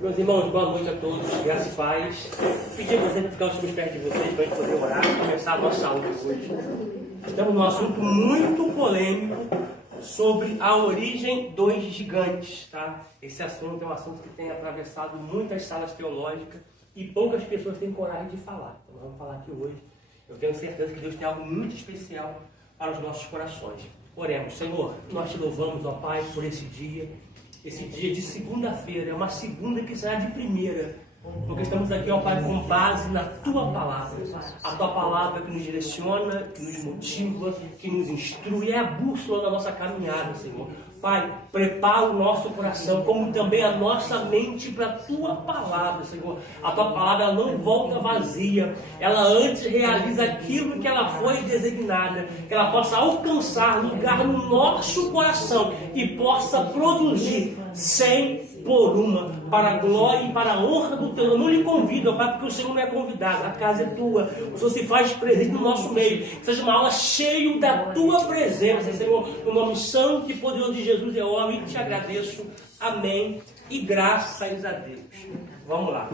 Meus irmãos, boa noite a todos, graça e paz. Pedir a você para ficar sobre os pés de vocês, para a gente poder orar e começar a nossa aula hoje. Estamos num assunto muito polêmico sobre a origem dos gigantes, tá? Esse assunto é um assunto que tem atravessado muitas salas teológicas e poucas pessoas têm coragem de falar. Então vamos falar aqui hoje. Eu tenho certeza que Deus tem algo muito especial para os nossos corações. Oremos. Senhor, nós te louvamos, ó Pai, por esse dia de segunda-feira, é uma segunda que será de primeira, porque estamos aqui, ó Pai, com base na Tua Palavra, a Tua Palavra que nos direciona, que nos motiva, que nos instrui, é a bússola da nossa caminhada, Senhor. Pai, prepara o nosso coração, como também a nossa mente para a Tua Palavra, Senhor. A Tua Palavra ela não volta vazia, ela antes realiza aquilo que ela foi designada, que ela possa alcançar lugar no nosso coração e possa produzir 100 por uma, para a glória e para a honra do Teu nome. Não lhe convido, ó Pai, porque o Senhor não é convidado, a casa é Tua, o Senhor se faz presente no nosso meio, que seja uma aula cheia da Tua presença, Senhor, no nome santo e poderoso de Jesus eu oro e te agradeço, amém, e graças a Deus. Vamos lá.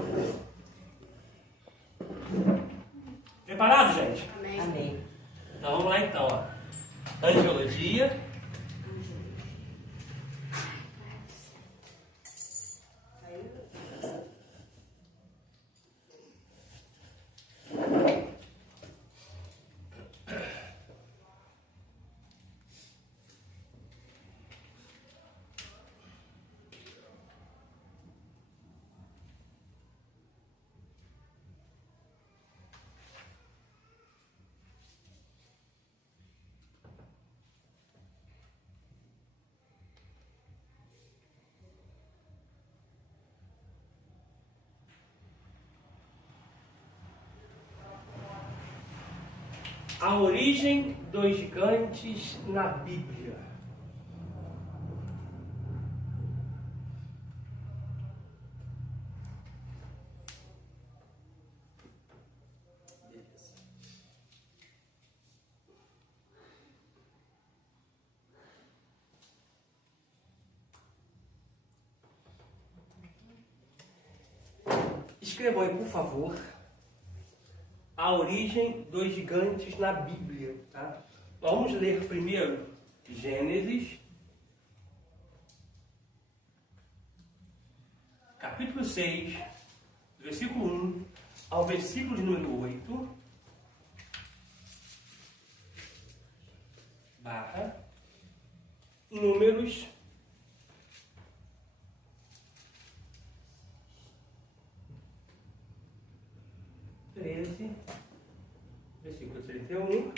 Preparado, gente? Amém. Então vamos lá então, ó. Angiologia. A origem dos gigantes na Bíblia. Beleza. Escrevam aí, por favor, a origem dos gigantes na Bíblia, tá? Vamos ler primeiro Gênesis, capítulo 6, versículo 1 ao versículo de número 8, barra, Números 13, versículo 31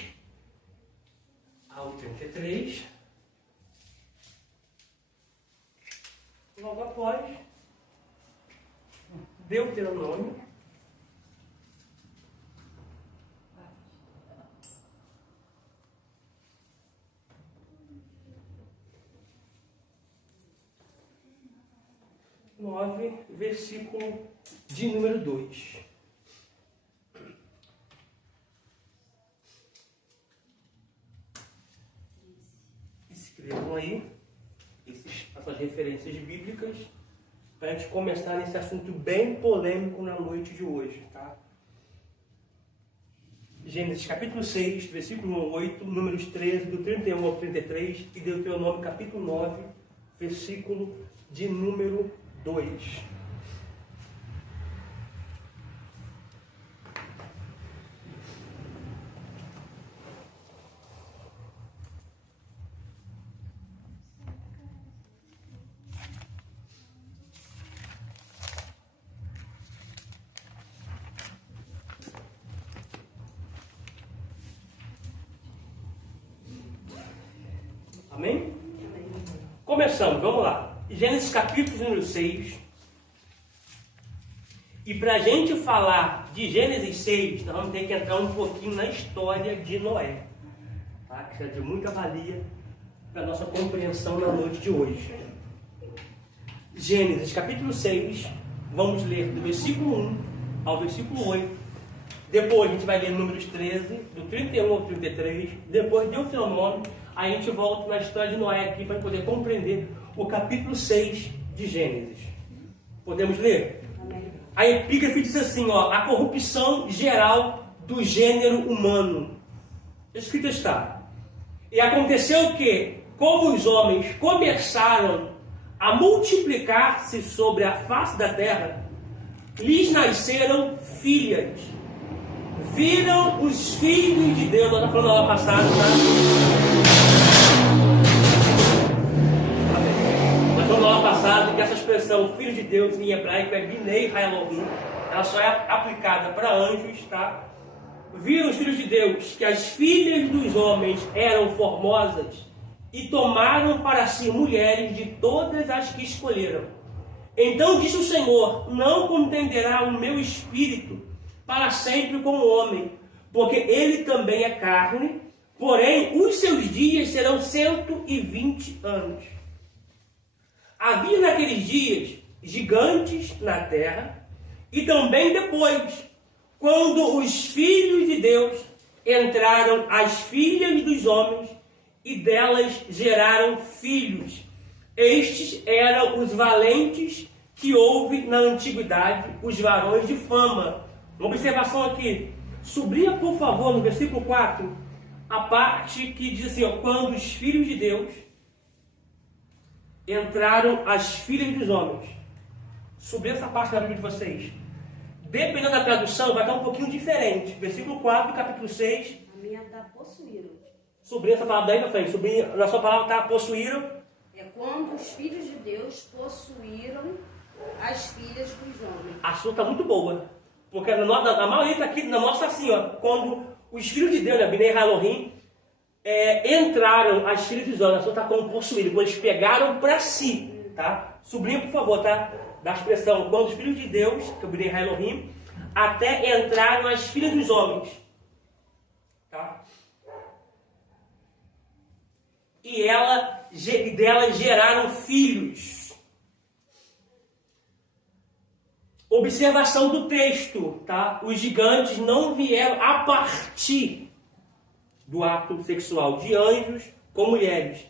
ao 33, logo após Deuteronômio, versículo de número 2. Escrevam aí essas referências bíblicas para a gente começar nesse assunto bem polêmico na noite de hoje, tá? Gênesis capítulo 6, versículo 1 ao 8, Números 13, do 31 ao 33 e Deuteronômio capítulo 9, versículo de número 2. Amém? Começamos, vamos lá. Gênesis capítulo número 6. E para a gente falar de Gênesis 6, nós vamos ter que entrar um pouquinho na história de Noé, tá? Que é de muita valia para a nossa compreensão na noite de hoje. Gênesis capítulo 6, vamos ler do versículo 1 ao versículo 8. Depois a gente vai ler Números 13, do 31 ao 33. Depois Deuteronômio. Aí a gente volta na história de Noé aqui para poder compreender o capítulo 6 de Gênesis. Podemos ler? Amém. A epígrafe diz assim, ó, a corrupção geral do gênero humano. Escrito está. E aconteceu que, como os homens começaram a multiplicar-se sobre a face da terra, lhes nasceram filhas. Viram os filhos de Deus. Nós estamos falando na aula passada, tá? Nós falamos na aula passada que essa expressão filho de Deus em hebraico é Binei Elohim. Ela só é aplicada para anjos, tá? Viram os filhos de Deus que as filhas dos homens eram formosas e tomaram para si mulheres de todas as que escolheram. Então disse o Senhor: não contenderá o meu espírito para sempre com o homem, porque ele também é carne, porém os seus dias serão 120 anos. Havia naqueles dias gigantes na terra, e também depois, quando os filhos de Deus entraram as filhas dos homens, e delas geraram filhos. Estes eram os valentes que houve na antiguidade, os varões de fama. Uma observação aqui. Sublinha, por favor, no versículo 4, a parte que diz assim, ó, quando os filhos de Deus entraram as filhas dos homens. Sublinha essa parte da Bíblia de vocês. Dependendo da tradução, vai estar um pouquinho diferente. Versículo 4 do capítulo 6. A minha está possuíram. Sublinha essa palavra daí para frente. Sublinha, na sua palavra está possuíram. É quando os filhos de Deus possuíram as filhas dos homens. A sua está muito boa. Porque a maioria está aqui, na nossa assim, ó, quando os filhos de Deus, né, Binei Elohim, entraram as filhas dos homens, a sua está como possuíram, quando eles pegaram para si, tá? Sublinha, por favor, tá? Da expressão, quando os filhos de Deus, que é o Binei Elohim, até entraram as filhas dos homens, tá? E delas geraram filhos. Observação do texto, tá? Os gigantes não vieram a partir do ato sexual de anjos com mulheres.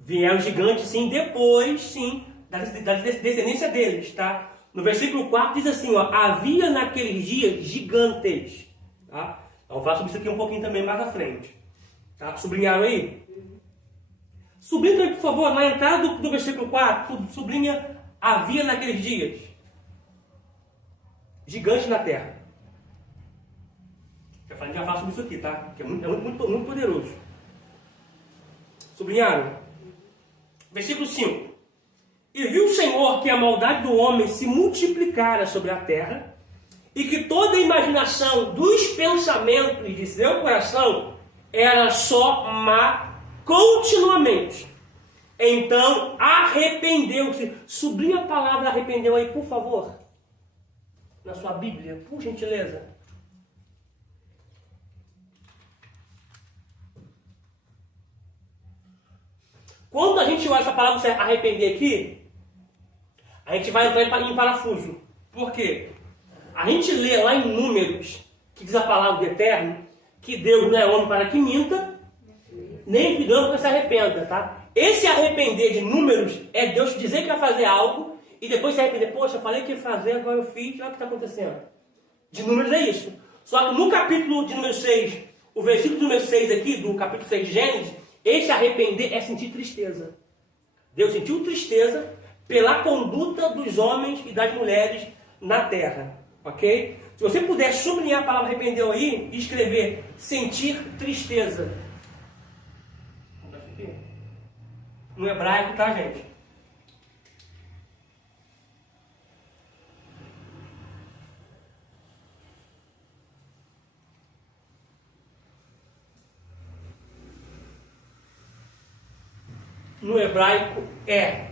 Vieram gigantes, sim, depois, sim, da descendência deles, tá? No versículo 4 diz assim, ó, havia naqueles dias gigantes, tá? Então, faço sobre isso aqui um pouquinho também mais à frente, tá? Sublinharam aí? Sublinha aí, por favor, na entrada do versículo 4, sublinha, havia naqueles dias gigantes na terra. Já faço sobre isso aqui, tá? Que é muito poderoso. Sublinharam? Versículo 5. E viu o Senhor que a maldade do homem se multiplicara sobre a terra, e que toda a imaginação dos pensamentos de seu coração era só má continuamente. Então arrependeu-se. Sublinha a palavra arrependeu aí, por favor. Na sua Bíblia, por gentileza. Quando a gente olha essa palavra se arrepender aqui, a gente vai entrar em parafuso. Por quê? A gente lê lá em Números, que diz a palavra do Eterno, que Deus não é homem para que minta, nem filho para que se arrependa, tá? Esse arrepender de Números é Deus dizer que vai fazer algo, e depois se arrepender, poxa, eu falei que ia fazer, agora eu fiz, olha o que está acontecendo. De Números é isso. Só que no capítulo de número 6, o versículo número 6 aqui, do capítulo 6 de Gênesis, esse arrepender é sentir tristeza. Deus sentiu tristeza pela conduta dos homens e das mulheres na terra. Ok? Se você puder sublinhar a palavra arrependeu aí e escrever sentir tristeza. No hebraico, tá, gente? No hebraico é.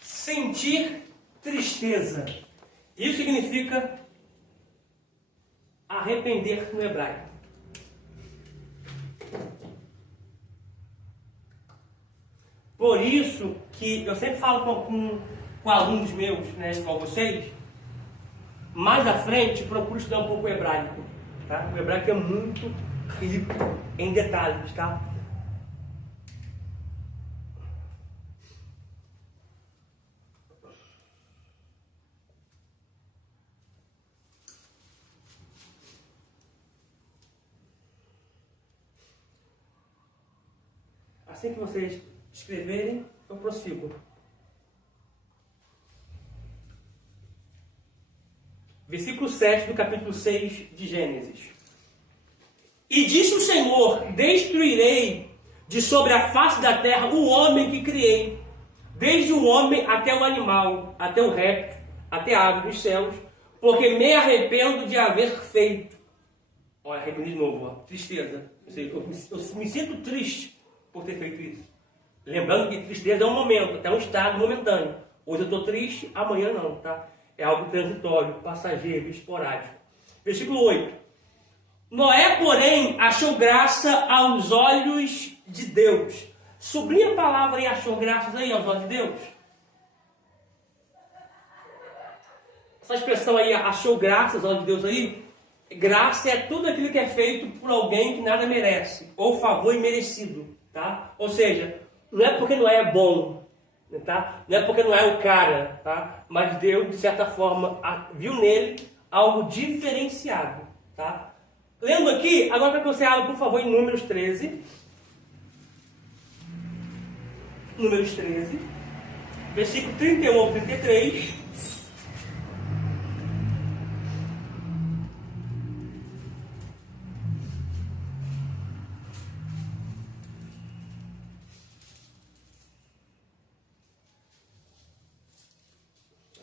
Sentir tristeza. Isso significa arrepender no hebraico. Por isso que eu sempre falo com alunos meus, né, com vocês, mais à frente procuro estudar um pouco o hebraico, Tá? O hebraico é muito rico em detalhes, tá? Assim que vocês escreverem, eu prossigo. Versículo 7 do capítulo 6 de Gênesis. E disse o Senhor: destruirei de sobre a face da terra o homem que criei, desde o homem até o animal, até o réptil, até a ave dos céus, porque me arrependo de haver feito. Olha, arrependi de novo, ó, tristeza. Eu me sinto triste por ter feito isso. Lembrando que tristeza é um momento, até um estado momentâneo. Hoje eu estou triste, amanhã não, tá? É algo transitório, passageiro, esporádico. Versículo 8. Noé, porém, achou graça aos olhos de Deus. Sublinha a palavra e achou graças aí aos olhos de Deus. Essa expressão aí, achou graças aos olhos de Deus aí, graça é tudo aquilo que é feito por alguém que nada merece, ou favor imerecido, tá? Ou seja, não é porque Noé é bom, tá? Não é porque não é o cara, tá? Mas Deus, de certa forma, viu nele algo diferenciado, tá? Lendo aqui, agora para que você abra, por favor, em Números 13. Números 13, versículo 31 ao 33.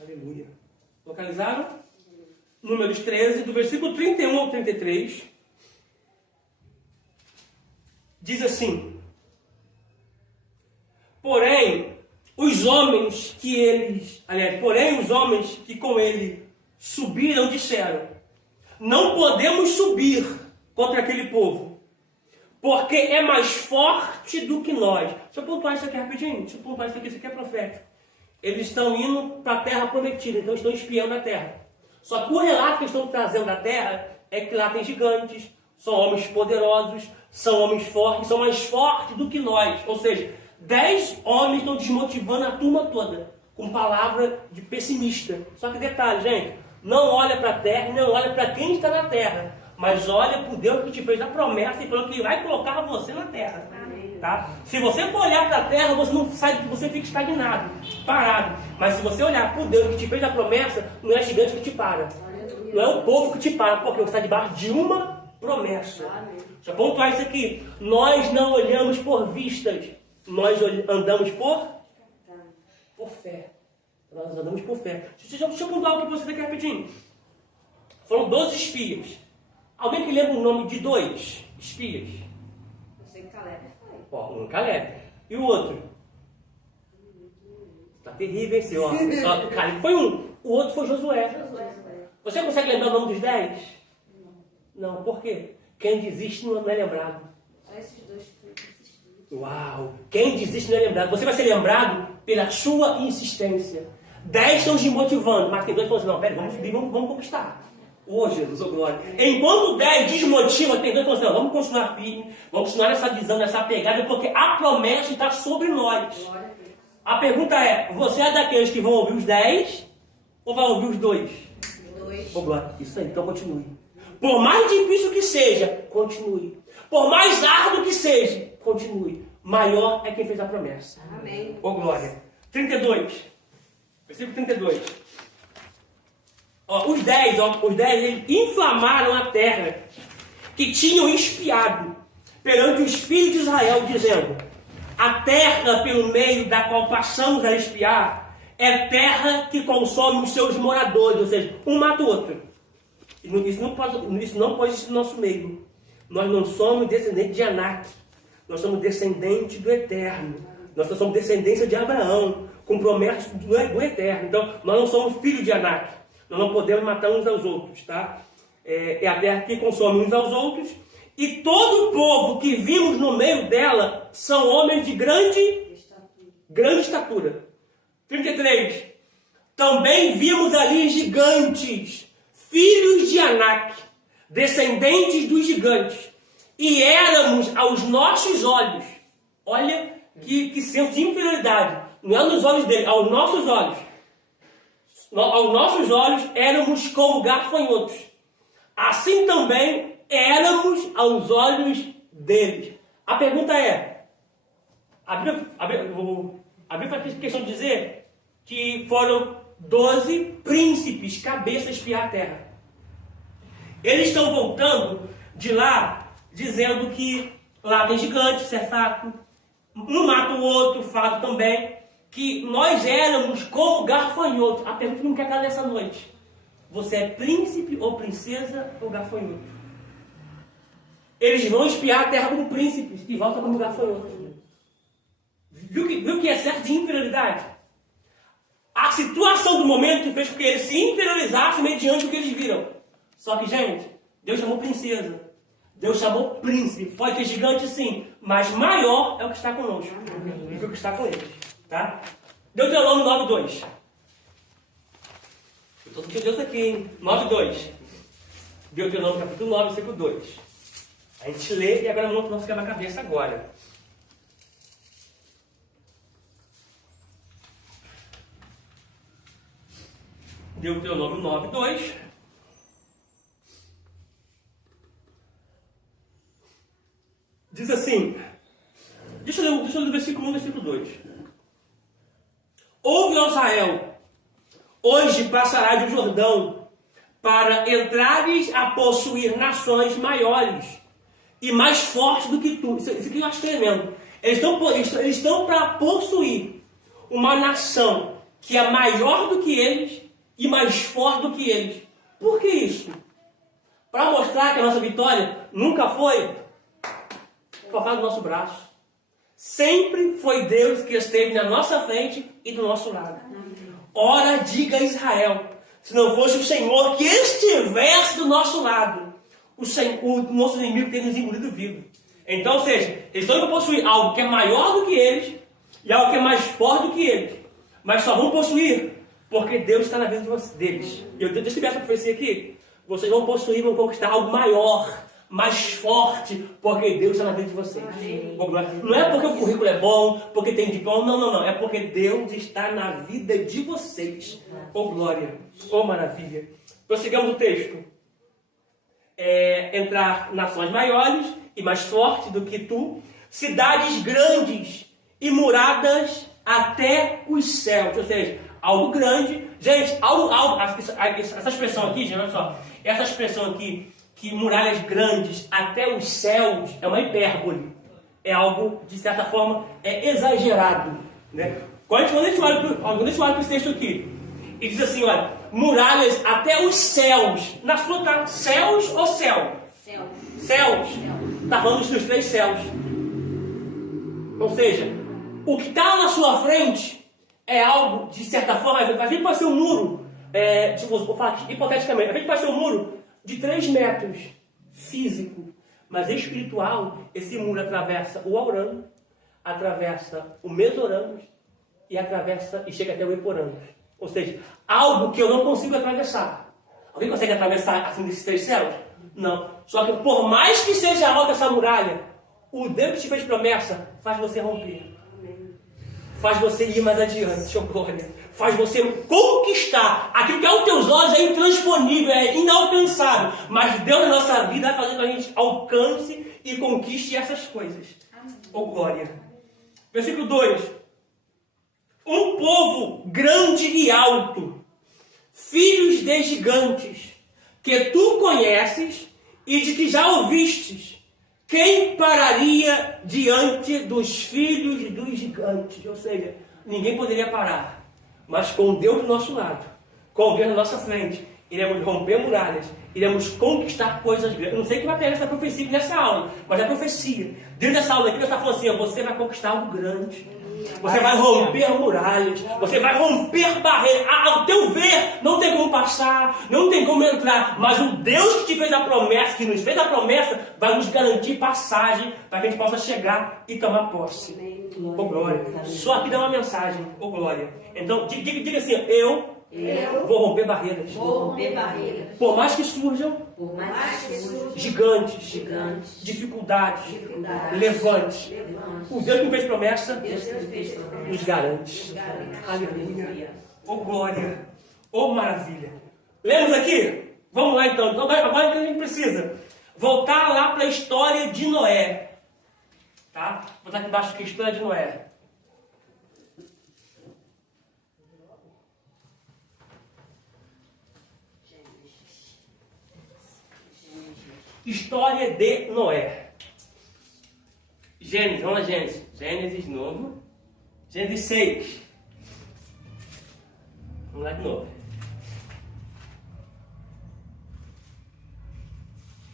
Aleluia. Localizaram? Números 13, do versículo 31 ao 33. Diz assim: porém, os homens que com ele subiram disseram: não podemos subir contra aquele povo, porque é mais forte do que nós. Deixa eu pontuar isso aqui rapidinho. Isso aqui é profético. Eles estão indo para a terra prometida, então estão espiando a terra. Só que o relato que eles estão trazendo da terra é que lá tem gigantes, são homens poderosos, são homens fortes, são mais fortes do que nós. Ou seja, 10 homens estão desmotivando a turma toda, com palavra de pessimista. Só que detalhe, gente, não olha para a terra, não olha para quem está na terra, mas olha para o Deus que te fez a promessa e falou que vai colocar você na terra. Tá? Se você for olhar para a terra, você não sai, você fica estagnado, parado. Mas se você olhar para o Deus que te fez a promessa, não é gigante que te para. Não é o povo que te para, porque você está debaixo de uma promessa. Deixa eu pontuar isso aqui. Nós não olhamos por vistas, nós andamos por fé. Nós andamos por fé. Deixa eu pontuar o que você aqui rapidinho. Foram 12 espias. Alguém que lembra o nome de 2 espias? Eu sei que Caleb foi. Ó, um Caleb. E o outro? Tá terrível, hein, senhor? O Caleb foi um. O outro foi Josué. Você consegue lembrar o nome dos 10? Não. Por quê? Quem desiste não é lembrado. Só esses dois foram insistidos. Uau! Quem desiste não é lembrado. Você vai ser lembrado pela sua insistência. 10 estão desmotivando, mas tem 2 que falam assim: não, pera, vamos subir, vamos conquistar. Ô Jesus, ô glória. Enquanto 10 desmotiva, tem 2 que falam assim: não, vamos continuar firme, vamos continuar nessa visão, nessa pegada, porque a promessa está sobre nós. A pergunta é: você é daqueles que vão ouvir os 10 ou vai ouvir os 2? Ô glória, isso aí, então continue. Por mais difícil que seja, continue. Por mais árduo que seja, continue. Maior é quem fez a promessa. Amém. Ô glória. 32. Versículo 32. Os 10, eles inflamaram a terra que tinham espiado perante os filhos de Israel, dizendo: a terra pelo meio da qual passamos a espiar é terra que consome os seus moradores, ou seja, um mata o outro. Isso não pode existir no nosso meio. Nós não somos descendentes de Anak, nós somos descendentes do Eterno. Nós somos descendência de Abraão, com promessas do Eterno. Então, nós não somos filhos de Anak. Nós não podemos matar uns aos outros, tá? É a terra que consome uns aos outros. E todo o povo que vimos no meio dela são homens de grande estatura. 33. Também vimos ali gigantes, filhos de Anak, descendentes dos gigantes, e éramos aos nossos olhos, olha que senso de inferioridade, não é nos olhos dele, aos nossos olhos. Aos nossos olhos éramos como gafanhotos. Assim também éramos aos olhos deles. A pergunta é, a Bíblia faz questão de dizer que foram 12 príncipes, cabeças espiar a terra. Eles estão voltando de lá, dizendo que lá tem gigante, isso é fato. Um mata o outro, fato também. Que nós éramos como gafanhotos. A pergunta que não quer calar nessa noite. Você é príncipe ou princesa ou gafanhoto? Eles vão espiar a terra como príncipes e voltam como gafanhotos. Viu que é certo de inferioridade? A situação do momento fez com que eles se inferiorizassem mediante o que eles viram. Só que, gente, Deus chamou princesa. Deus chamou príncipe. Pode ter gigante sim, mas maior é o que está conosco do que o que está com eles. Tá? Deuteronômio 9:2. Eu estou sentindo Deus aqui, hein? 9:2. Deuteronômio capítulo 9, versículo 2. A gente lê e agora monta o nosso quebra-cabeça agora. Deuteronômio 9:2. Diz assim, deixa eu ler o versículo 1 e versículo 2. Ouve, ó Israel, hoje passarás o Jordão para entrares a possuir nações maiores e mais fortes do que tu. Isso aqui eu acho tremendo. Eles estão para possuir uma nação que é maior do que eles e mais forte do que eles. Por que isso? Para mostrar que a nossa vitória nunca foi por causa do nosso braço. Sempre foi Deus que esteve na nossa frente e do nosso lado. Ora, diga a Israel, se não fosse o Senhor que estivesse do nosso lado, o nosso inimigo teria nos engolido vivo. Então, ou seja, eles estão para possuir algo que é maior do que eles e algo que é mais forte do que eles. Mas só vão possuir porque Deus está na vida deles. Deixa eu ver essa profecia aqui. Vocês vão possuir, vão conquistar algo maior, mais forte, porque Deus está na vida de vocês. Não é porque o currículo é bom, porque tem diploma, não. É porque Deus está na vida de vocês. Oh glória, oh maravilha. Prossigamos o texto. Entrar nações maiores e mais fortes do que tu, cidades grandes e muradas até os céus. Ou seja, algo grande. Gente, essa expressão aqui, gente, olha só. Essa expressão aqui, que muralhas grandes até os céus, é uma hipérbole. É algo, de certa forma, exagerado. Né? Quando a gente olha para esse texto aqui, e diz assim, olha, muralhas até os céus. Na sua casa, céus ou céu? Céus. Está falando dos 3 céus. Ou seja, o que está na sua frente é algo, de certa forma, a gente pode ser um muro, vou falar hipoteticamente, a gente pode ser um muro de 3 metros, físico, mas espiritual. Esse muro atravessa o Aurano, atravessa o Mesorano e chega até o Eporano. Ou seja, algo que eu não consigo atravessar. Alguém consegue atravessar assim desses 3 céus? Não. Só que por mais que seja alta essa muralha, o Deus que te fez promessa faz você romper. Faz você ir mais adiante, oh glória. Faz você conquistar aquilo que aos teus olhos é intransponível, é inalcançável. Mas Deus na nossa vida vai fazer com que a gente alcance e conquiste essas coisas. Oh glória. Versículo 2. Um povo grande e alto, filhos de gigantes, que tu conheces e de que já ouvistes. Quem pararia diante dos filhos dos gigantes? Ou seja, ninguém poderia parar. Mas com Deus do nosso lado, com Deus na nossa frente, iremos romper muralhas, iremos conquistar coisas grandes. Eu não sei quem vai pegar essa profecia nessa aula, mas é profecia. Dentro dessa aula aqui, Deus está falando assim, você vai conquistar algo grande. Você vai romper muralhas, você vai romper barreiras. Ao teu ver, não tem como passar, não tem como entrar. Mas o Deus que te fez a promessa, que nos fez a promessa, vai nos garantir passagem para que a gente possa chegar e tomar posse. Oh glória. Só aqui dá uma mensagem, oh glória. Então, diga assim, eu Eu vou romper barreiras. vou romper barreiras. Por mais que surjam Por mais que surjam gigantes, dificuldades, levantes. O Deus que me fez promessa nos garante. Aleluia. Oh glória. Oh maravilha. Lemos aqui? Vamos lá então. Agora que a gente precisa voltar lá para a história de Noé. Tá? Vou botar aqui embaixo aqui a história de Noé. História de Noé. Gênesis, vamos lá, Gênesis. Gênesis de novo. Gênesis 6. Vamos lá de novo.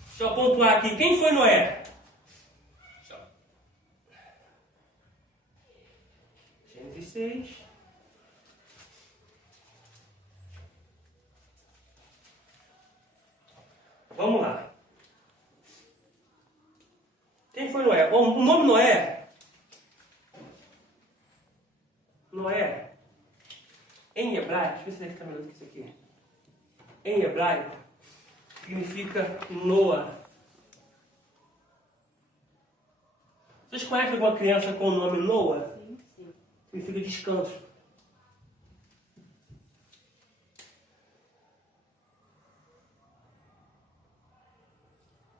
Deixa eu pontuar aqui. Quem foi Noé? Gênesis 6. Vamos lá. Quem foi Noé? Bom, o nome Noé. Noé. Em hebraico, deixa eu ver se ele está melhor do que isso aqui. Em hebraico, significa Noa. Vocês conhecem alguma criança com o nome Noa? Sim. Significa descanso.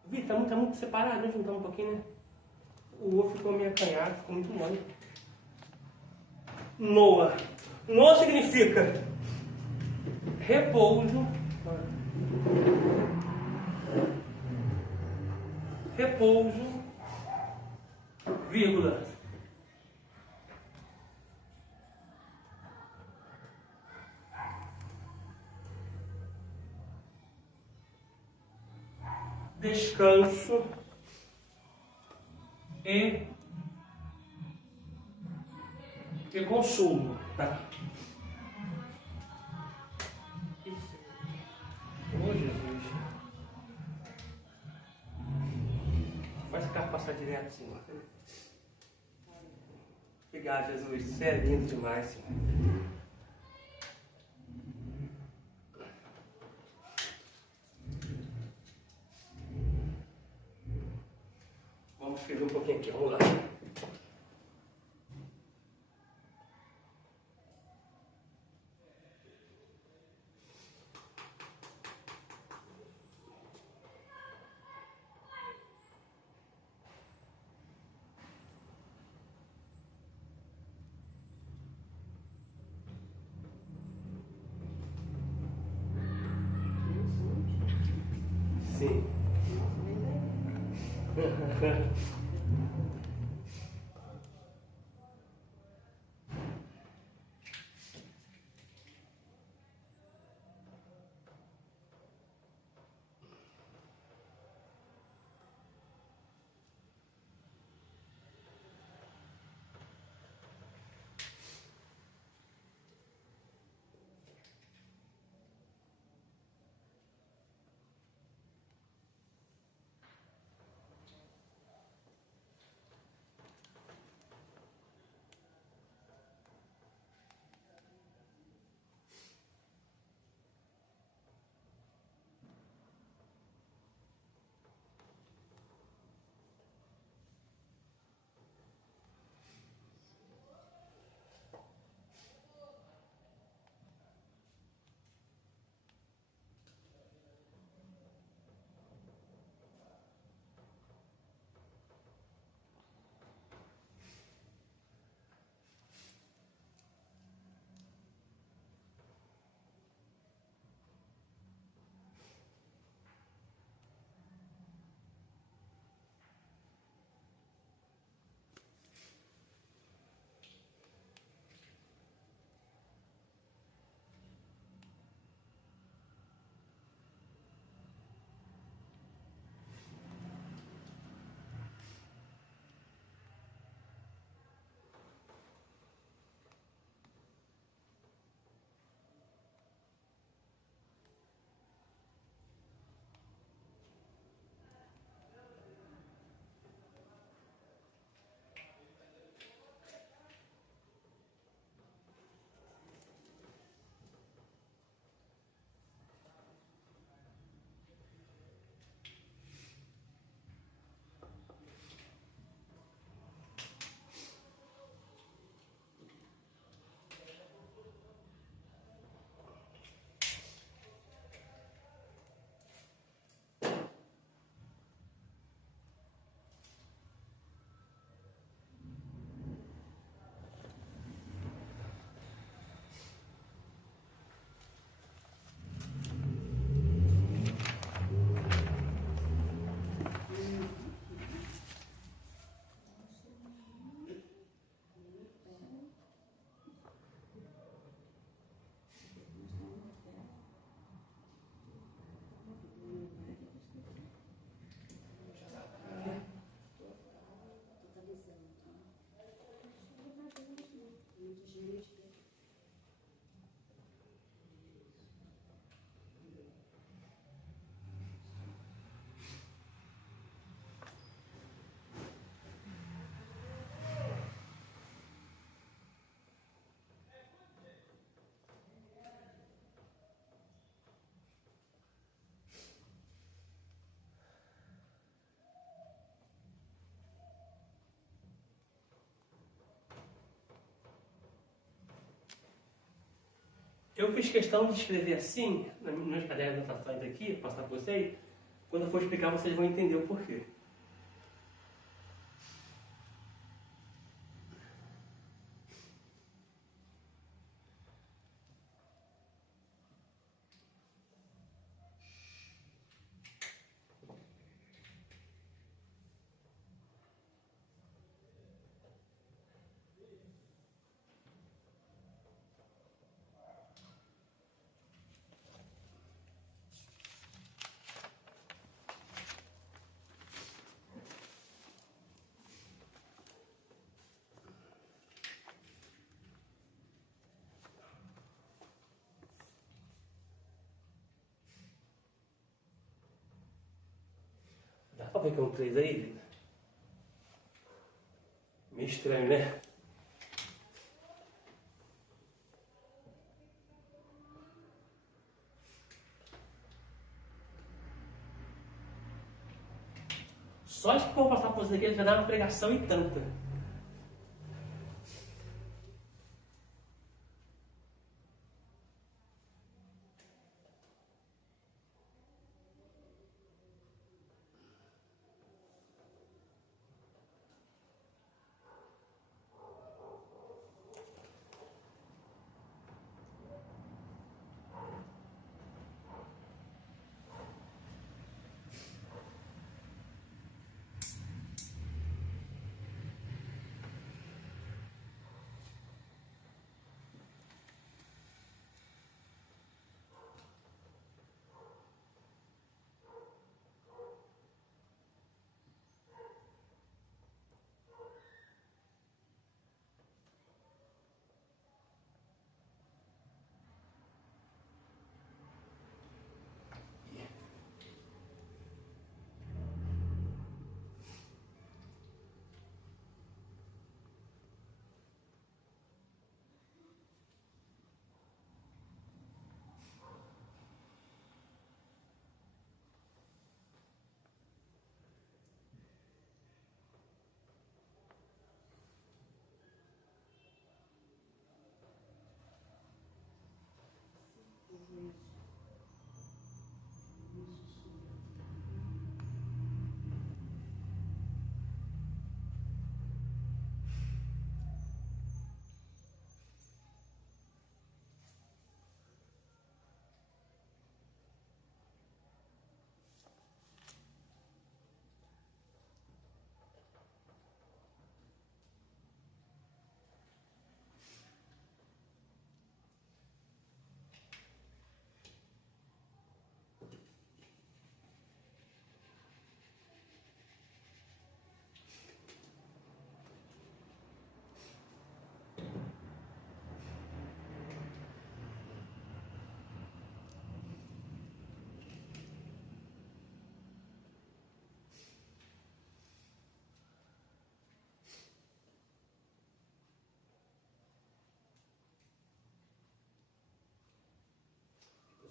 Vitor, tá muito separado, né? Juntar um pouquinho, né? O ovo ficou meio acanhado, ficou muito longe. Noa. Noa significa repouso. Repouso, vírgula. Descanso e consolo. Tá? Oh, Jesus. Vai esse carro passar direto, Senhor. Obrigado, Jesus. Você é lindo demais, Senhor. Vamos escrever um pouquinho aqui, vamos lá. Sim. Eu fiz questão de escrever assim, nos meus cadernos de anotações aqui, passar para vocês. Quando eu for explicar, vocês vão entender o porquê. Dá pra ver que é um 3 aí, Lida? Meio estranho, né? Só de que eu vou passar para vocês aqui, já dá uma pregação e tanta.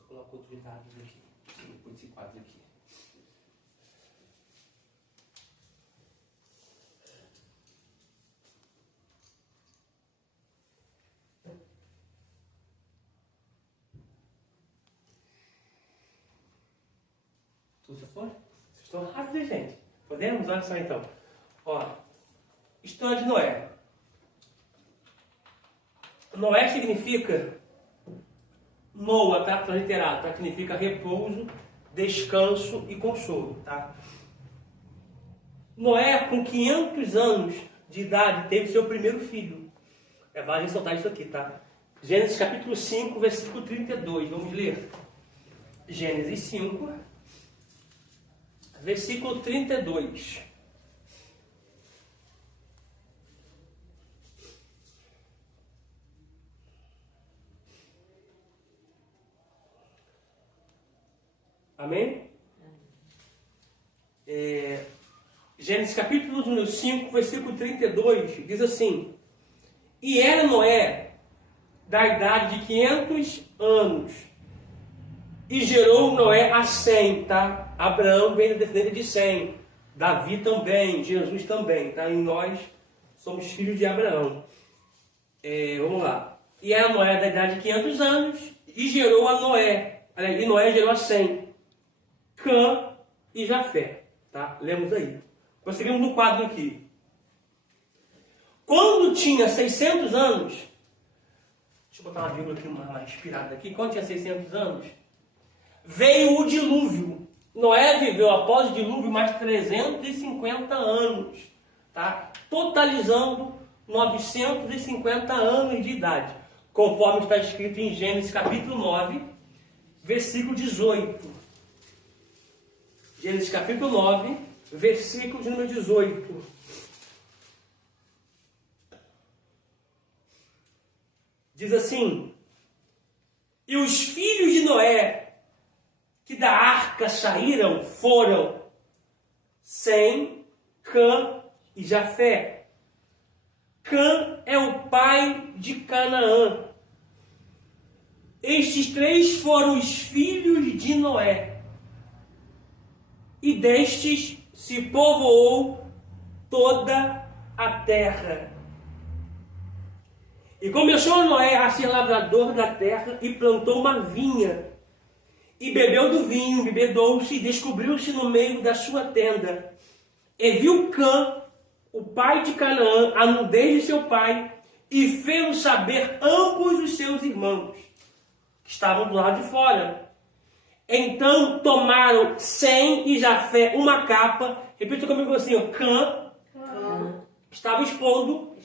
Coloco outros dados aqui, depois desse quadro aqui. Tudo já foi? Vocês estão rápidos, gente. Podemos? Olha só então. Ó, história de Noé. Noé significa Noa, tá? Transliterado, tá? Significa repouso, descanso e consolo, tá? Noé, com 500 anos de idade, teve seu primeiro filho. Vale ressaltar isso aqui, tá? Gênesis capítulo 5, versículo 32. Vamos ler. Gênesis 5, versículo 32. Amém? Gênesis capítulo número 5, versículo 32, diz assim: E era Noé da idade de 500 anos, e gerou Noé a Sem, tá? Abraão vem da descendência de Sem, Davi também, Jesus também, tá? E nós somos filhos de Abraão. Vamos lá. E era Noé da idade de 500 anos, e gerou a Noé. E Noé gerou a Sem, Cã e Jafé. Tá? Lemos aí. Prosseguimos no quadro aqui. Quando tinha 600 anos, deixa eu botar uma vírgula aqui, uma inspirada aqui. Quando tinha 600 anos, veio o dilúvio. Noé viveu após o dilúvio mais 350 anos, tá? Totalizando 950 anos de idade, conforme está escrito em Gênesis capítulo 9, versículo 18. Gênesis capítulo 9, versículo de número 18. Diz assim: e os filhos de Noé que da arca saíram foram Sem, Cã e Jafé. Cã é o pai de Canaã. Estes três foram os filhos de Noé. E destes se povoou toda a terra. E começou Noé a ser lavrador da terra e plantou uma vinha. E bebeu do vinho, bebedou-se e descobriu-se no meio da sua tenda. E viu Cã, o pai de Canaã, a nudez de seu pai, e fez saber ambos os seus irmãos, que estavam do lado de fora. Então tomaram Sem e Jafé uma capa, repita comigo assim, ó, Cã estava expondo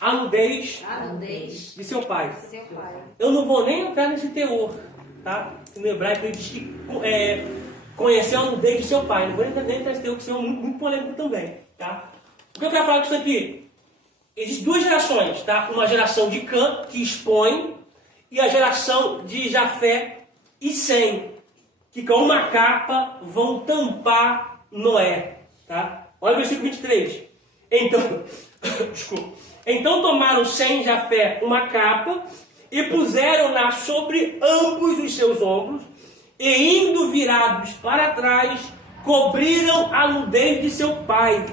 a nudez de seu pai. Eu não vou nem entrar nesse teor, tá? No hebraico ele diz que conheceu a nudez de seu pai. Não vou nem entrar nesse teor, que isso é muito polêmico também, tá? O que eu quero falar com isso aqui? Existem duas gerações, tá? Uma geração de Cã, que expõe, e a geração de Jafé e Sem, que com uma capa vão tampar Noé, tá? Olha o versículo 23. Então, desculpa. Então tomaram Sem e Jafé uma capa e puseram-na sobre ambos os seus ombros, e indo virados para trás, cobriram a nudez de seu pai,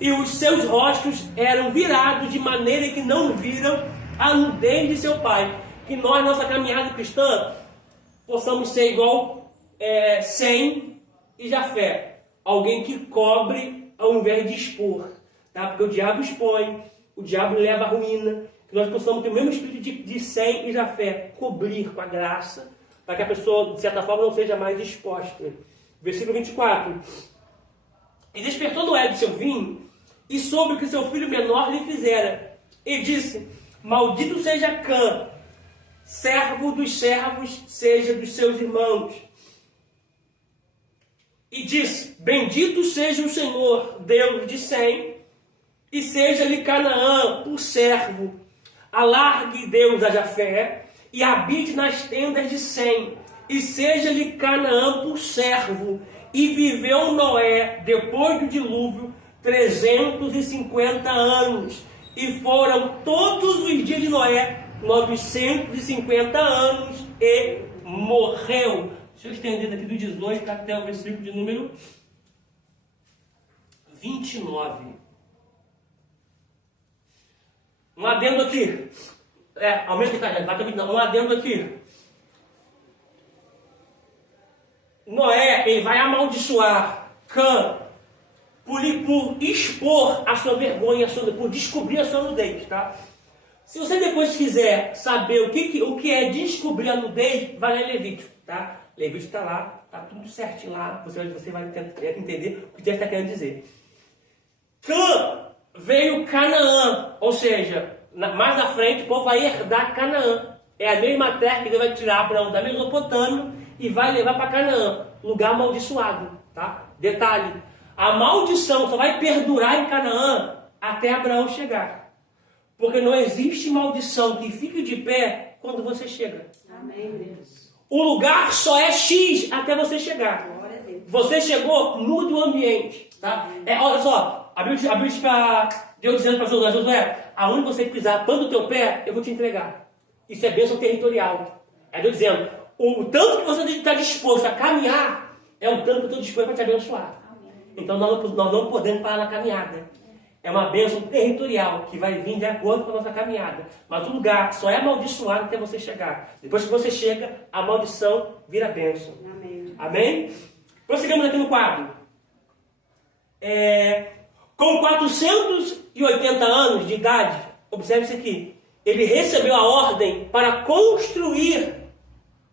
e os seus rostos eram virados de maneira que não viram a nudez de seu pai. Que nós, nossa caminhada cristã, possamos ser igual Sem e Jafé, alguém que cobre ao invés de expor, tá? Porque o diabo expõe, o diabo leva à ruína. Que nós possamos ter o mesmo espírito de Sem e Jafé, cobrir com a graça, para que a pessoa, de certa forma, não seja mais exposta. Versículo 24. E despertou Noé de seu vinho, e soube o que seu filho menor lhe fizera. E disse: maldito seja Cã, servo dos servos, seja dos seus irmãos. E disse: bendito seja o Senhor, Deus de Sem, e seja-lhe Canaã por servo. Alargue Deus a Jafé, e habite nas tendas de Sem, e seja-lhe Canaã por servo. E viveu Noé, depois do dilúvio, 350 anos. E foram todos os dias de Noé 950 anos, e morreu. Deixa eu estender daqui do 18 até o versículo de número 29. Um adendo aqui. Aumenta aqui, tá? Um adendo aqui. Noé, ele vai amaldiçoar Cã por expor a sua vergonha, por descobrir a sua nudez, tá? Se você depois quiser saber o que é descobrir a nudez, vai ler Levítico, tá? Levítico está lá, tá tudo certinho lá, você vai entender o que Deus está querendo dizer. Cã veio Canaã, ou seja, mais à frente o povo vai herdar Canaã. É a mesma terra que Deus vai tirar Abraão da Mesopotâmia e vai levar para Canaã, lugar amaldiçoado, tá? Detalhe, a maldição só vai perdurar em Canaã até Abraão chegar. Porque não existe maldição que fique de pé quando você chega. Amém, Deus. O lugar só é X até você chegar. Glória a Deus. Você chegou, muda o ambiente, tá? Olha só, a Bíblia Deus dizendo para Josué, aonde você pisar, planta o teu pé, eu vou te entregar. Isso é bênção territorial. É Deus dizendo, o tanto que você está disposto a caminhar, é o tanto que eu estou disposto para te abençoar. Amém. Então nós não podemos parar na caminhada. é uma bênção territorial que vai vir de acordo com a nossa caminhada. Mas o lugar só é amaldiçoado até você chegar. Depois que você chega, a maldição vira bênção. Amém. Amém? Prosseguimos aqui no quadro. Com 480 anos de idade, observe isso aqui, ele recebeu a ordem para construir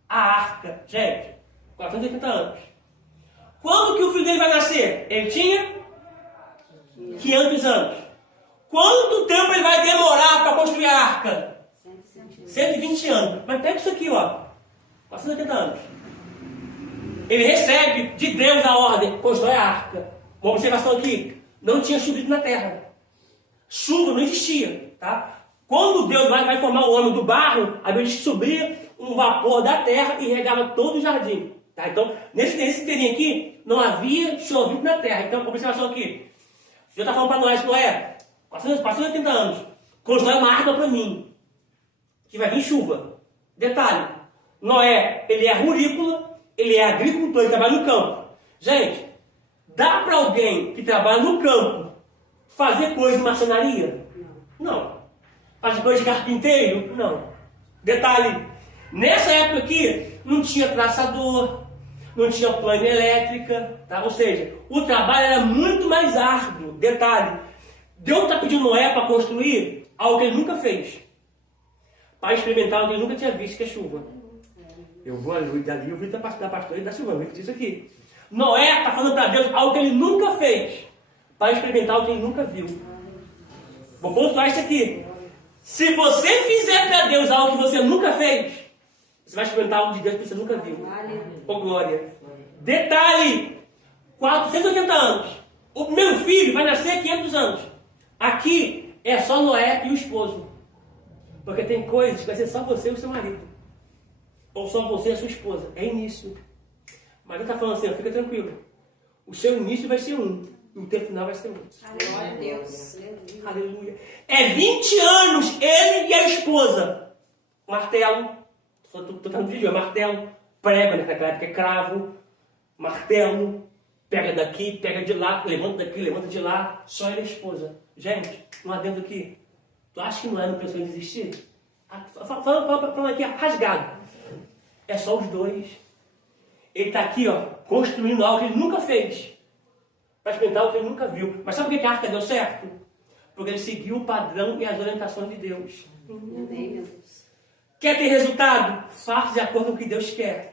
a arca. Gente, 480 anos. Quando que o filho dele vai nascer? Ele tinha 500 anos. Quanto tempo ele vai demorar para construir a arca? 120 anos. Mas pega isso aqui, ó. 480 anos. Ele recebe de Deus a ordem, constrói a arca. Uma observação aqui, não tinha chovido na terra. Chuva não existia, tá? Quando Deus vai formar o homem do barro, a Bíblia diz que subia um vapor da terra e regava todo o jardim. Tá? Então, nesse terreno aqui, não havia chovido na terra. Então, observação aqui. Deus está falando para nós, Noé, 480 anos, constrói uma arca para mim, que vai vir chuva. Detalhe, Noé, ele é rurícola, ele é agricultor, ele trabalha no campo. Gente, dá para alguém que trabalha no campo fazer coisa de marcenaria? Não. Fazer coisa de carpinteiro? Não. Detalhe, nessa época aqui, não tinha traçador, não tinha plana elétrica, tá? Ou seja, o trabalho era muito mais árduo. Detalhe, Deus está pedindo Noé para construir algo que ele nunca fez, para experimentar algo que ele nunca tinha visto, que é chuva. Eu vou ali, dali, eu vi da pastora e da Silvana, eu disse aqui. Noé está falando para Deus algo que ele nunca fez, para experimentar algo que ele nunca viu. Vou pontuar isso aqui. Se você fizer para Deus algo que você nunca fez, você vai experimentar algo de Deus que você nunca viu. Oh, glória. Detalhe, 480 anos. O meu filho vai nascer 500 anos. Aqui é só Noé e o esposo. Porque tem coisas que vai ser só você e o seu marido. Ou só você e a sua esposa. É início. Mas ele está falando assim, ó, fica tranquilo. O seu início vai ser um. E o teu final vai ser outro. Glória a Deus. Aleluia. É 20 anos ele e a esposa. Martelo. Tu tá no vídeo, é martelo. Prega, naquela época é cravo. Martelo. Pega daqui, pega de lá. Levanta daqui, levanta de lá. Só ele e a esposa. Gente, um adendo aqui. Tu acha que Noé não pensou em desistir? Falando aqui, rasgado. É só os dois. Ele está aqui, ó, construindo algo que ele nunca fez. Para experimentar o que ele nunca viu. Mas sabe por que a arca deu certo? Porque ele seguiu o padrão e as orientações de Deus. Amém, meu Deus. Quer ter resultado? Faça de acordo com o que Deus quer.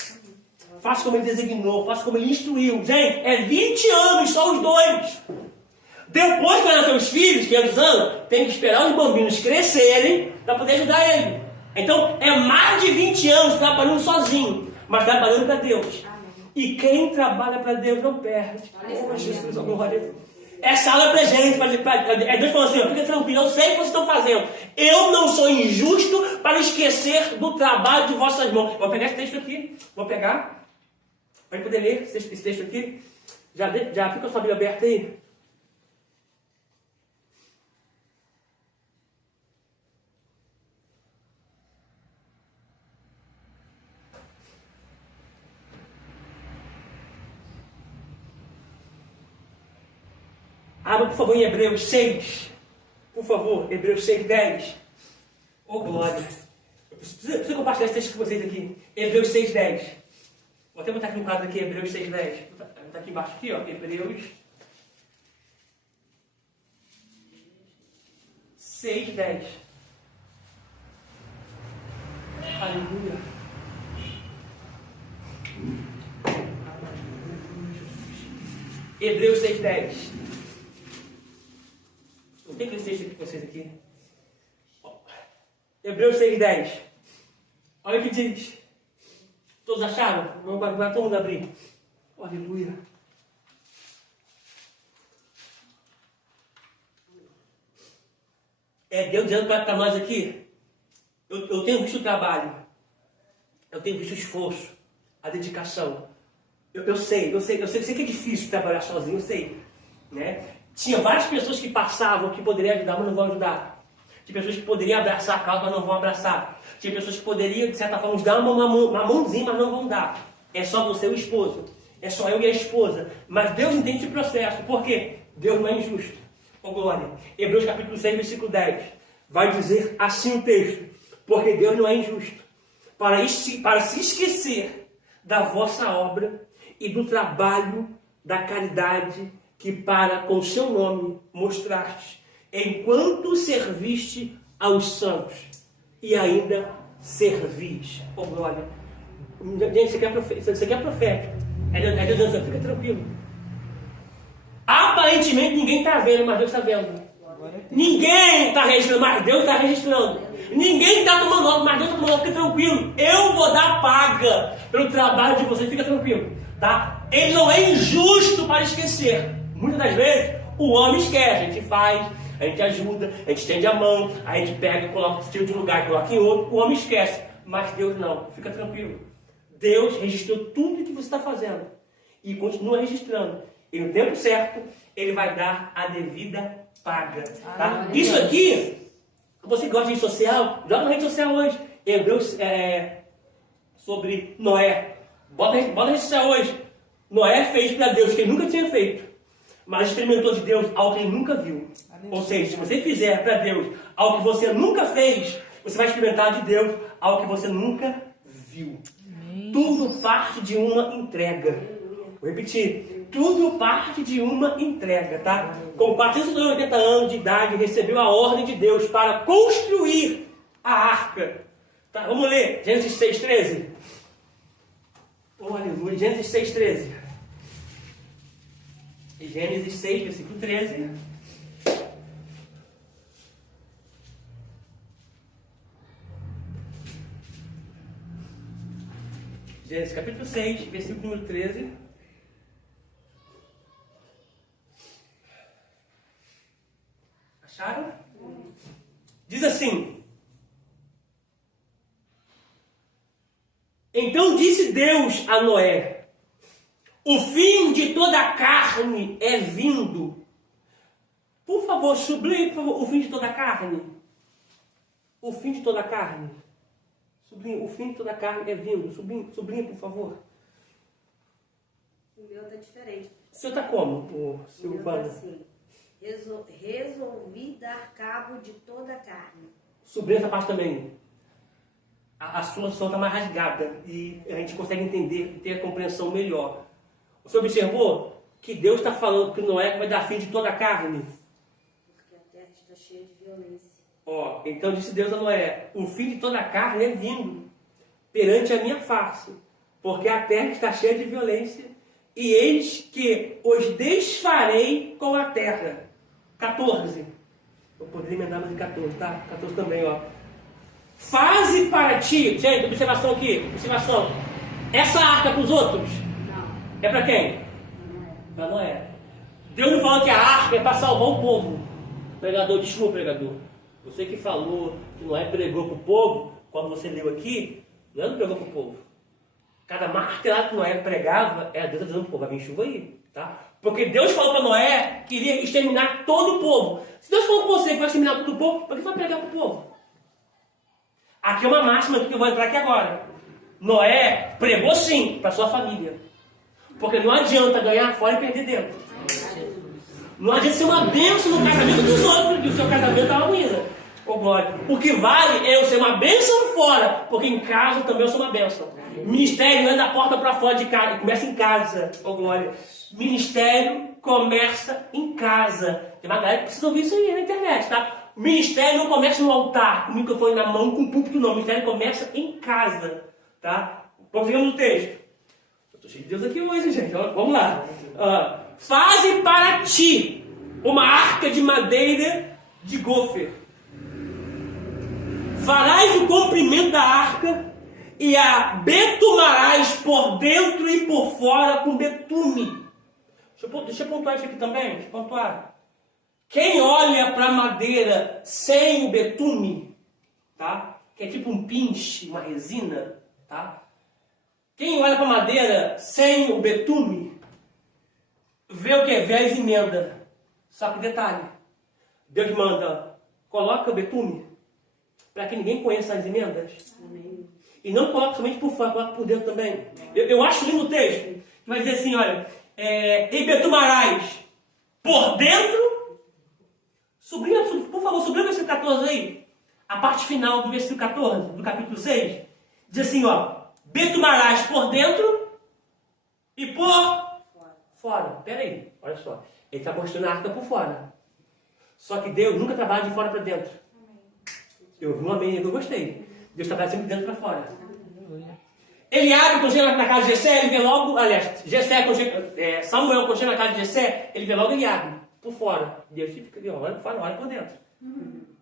Faça como ele designou, faça como ele instruiu. Gente, é 20 anos, só os dois. Depois que nascer os filhos, 500 anos, tem que esperar os bambinos crescerem para poder ajudar ele. Então, é mais de 20 anos trabalhando sozinho, mas trabalhando para Deus. E quem trabalha para Deus não perde. Oh, Jesus, oh, glória. Essa aula é pra gente. Deus falou assim, fica tranquilo, eu sei o que vocês estão fazendo. Eu não sou injusto para esquecer do trabalho de vossas mãos. Vou pegar esse texto aqui. Vou pegar. Para poder ler esse texto aqui. Já fica a sua Bíblia aberta aí. Abra, por favor, em Hebreus 6. Por favor, Hebreus 6, 10. Oh, glória. Eu preciso compartilhar esse texto com vocês aqui. Hebreus 6, 10. Vou até botar aqui no quadro aqui, Hebreus 6, 10. Vou botar aqui embaixo, aqui, ó. Hebreus 6, 10. Aleluia. Hebreus 6, 10. Não tem que ler texto aqui com vocês aqui. Hebreus 6,10. Olha o que diz. Todos acharam? Vai todo mundo abrir. Aleluia. É Deus dizendo para nós aqui. Eu tenho visto o trabalho. Eu tenho visto o esforço. A dedicação. Eu sei que é difícil trabalhar sozinho, eu sei. Né? Tinha várias pessoas que passavam, que poderiam ajudar, mas não vão ajudar. Tinha pessoas que poderiam abraçar a causa, mas não vão abraçar. Tinha pessoas que poderiam, de certa forma, nos dar uma mãozinha, mas não vão dar. É só você e o esposo. É só eu e a esposa. Mas Deus entende esse processo. Por quê? Deus não é injusto. Oh, glória. Hebreus capítulo 6, versículo 10. Vai dizer assim o texto. Porque Deus não é injusto para se esquecer da vossa obra e do trabalho da caridade que para com seu nome mostraste, enquanto serviste aos santos e ainda servis. Oh, glória. Gente, isso aqui é profético. É Deus, fica tranquilo. Aparentemente ninguém está vendo, mas Deus está vendo. Ninguém está registrando, mas Deus está registrando. Ninguém está tomando nota, mas Deus está tomando nota. Fica tranquilo. Eu vou dar paga pelo trabalho de vocês. Fica tranquilo. Tá? Ele não é injusto para esquecer. Muitas das vezes o homem esquece. A gente faz, a gente ajuda, a gente estende a mão, a gente pega e coloca, tira de um lugar e coloca em outro. O homem esquece. Mas Deus não. Fica tranquilo. Deus registrou tudo o que você está fazendo. E continua registrando. E no tempo certo, Ele vai dar a devida paga. Tá? Isso aqui, você gosta de rede social? Joga na rede social hoje. Hebreus sobre Noé. Bota na rede social hoje. Noé fez para Deus o que ele nunca tinha feito. Mas experimentou de Deus algo que ele nunca viu. Ou seja, se você fizer para Deus algo que você nunca fez, você vai experimentar de Deus algo que você nunca viu. Tudo parte de uma entrega. Vou repetir. Tudo parte de uma entrega, tá? Com 480 anos de idade, recebeu a ordem de Deus para construir a arca. Tá? Vamos ler Gênesis 6,13. Oh, aleluia. Gênesis 6,13. Gênesis 6, versículo 13. Gênesis capítulo 6, versículo número 13. Acharam? Diz assim: então disse Deus a Noé: o fim de toda a carne é vindo. Por favor, sublinhe, por favor, o fim de toda a carne. O fim de toda a carne. Sublinhe, o fim de toda a carne é vindo. Sublinhe, por favor. O meu está diferente. O seu está como, Silvana? Assim. Resolvi dar cabo de toda a carne. Sublinhe essa parte também. A sua som está mais rasgada e a gente consegue entender e ter a compreensão melhor. Você observou que Deus está falando que Noé vai dar fim de toda a carne? Porque a terra está cheia de violência. Ó, então disse Deus a Noé: o fim de toda a carne é vindo perante a minha face, porque a terra está cheia de violência, e eis que os desfarei com a terra. 14. Eu poderia emendar mais em 14, tá? 14 também, ó. Faze para ti, gente, observação aqui, observação. Essa arca para os outros? Não. É para quem? Não é. Para Noé. Deus não falou que a arca é para salvar o povo. Pregador, desculpa, pregador. Você que falou que Noé pregou para o povo, quando você leu aqui, não pregou para o povo. Cada martelado que Noé pregava, era Deus dizendo para o povo: vai vir chuva aí, tá? Porque Deus falou para Noé que iria exterminar todo o povo. Se Deus falou com você que vai exterminar todo o povo, por que você vai pregar para o povo? Aqui é uma máxima que eu vou entrar aqui agora. Noé pregou sim para sua família. Porque não adianta ganhar fora e perder dentro. Não adianta ser uma bênção no casamento dos outros, que o seu casamento está uma ruína. Oh, glória. O que vale é eu ser uma bênção fora, porque em casa também eu sou uma bênção. Ministério não é da porta para fora de casa, começa em casa. Oh, glória. Ministério começa em casa. Tem uma galera que precisa ouvir isso aí na internet, tá? Ministério não começa no altar, com o microfone na mão, com o púlpito não. Ministério começa em casa, tá? Prosseguimos no texto. Eu estou cheio de Deus aqui hoje, gente. Vamos lá. Faze para ti uma arca de madeira de gofer. Farás o comprimento da arca e a betumarás por dentro e por fora com betume. Deixa eu pontuar isso aqui também. Deixa eu pontuar. Quem olha para a madeira sem o betume, tá? Que é tipo um pinche, uma resina, tá? Quem olha para a madeira sem o betume, vê o que é? Vê as emendas. Só que detalhe, Deus manda, coloca o betume para que ninguém conheça as emendas. Amém. E não coloca somente por fora, coloca por dentro também. Eu acho lindo o texto, que vai dizer assim, olha, e betumarás por dentro Por favor, sublinha o versículo 14 aí. A parte final do versículo 14, do capítulo 6. Diz assim, ó. Betumarás por dentro e por fora. Pera aí, olha só. Ele está mostrando a arca por fora. Só que Deus nunca trabalha de fora para dentro. Eu vi um amém que eu gostei. Deus trabalha sempre de dentro para fora. Ele abre quando chega na casa de Jessé, ele vê logo, aliás, Samuel quando chega na casa de Jessé, ele vê logo e abre por fora. Deus fica ali, olha por fora, olha por dentro.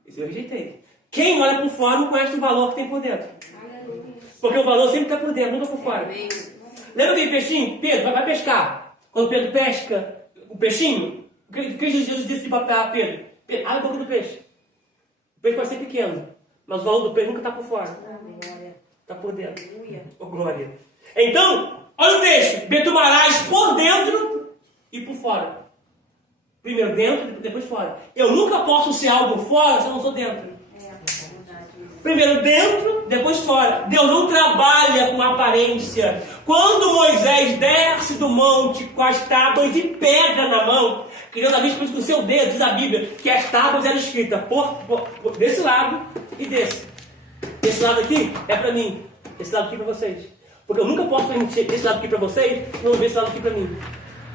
Isso eu rejeitei. Quem olha por fora não conhece o valor que tem por dentro. Porque o valor sempre está por dentro, nunca por fora. Lembra aquele peixinho? Pedro, vai pescar. Quando Pedro pesca o peixinho, o que Jesus disse para Pedro? Pedro, abre a boca do peixe. O peixe pode ser pequeno, mas o valor do peixe nunca está por fora. Está por dentro. Oh, glória. Então, olha o texto. Betumarás por dentro e por fora. Primeiro dentro, depois fora. Eu nunca posso ser algo fora se eu não sou dentro. Primeiro dentro, depois fora. Deus não trabalha com aparência. Quando Moisés desce do monte com as tábuas de pedra na mão, que Deus havia escrito com o seu dedo, diz a Bíblia, que as tábuas eram escritas desse lado e desse. Esse lado aqui é para mim, esse lado aqui para vocês. Porque eu nunca posso permitir esse lado aqui para vocês e não ver esse lado aqui para mim.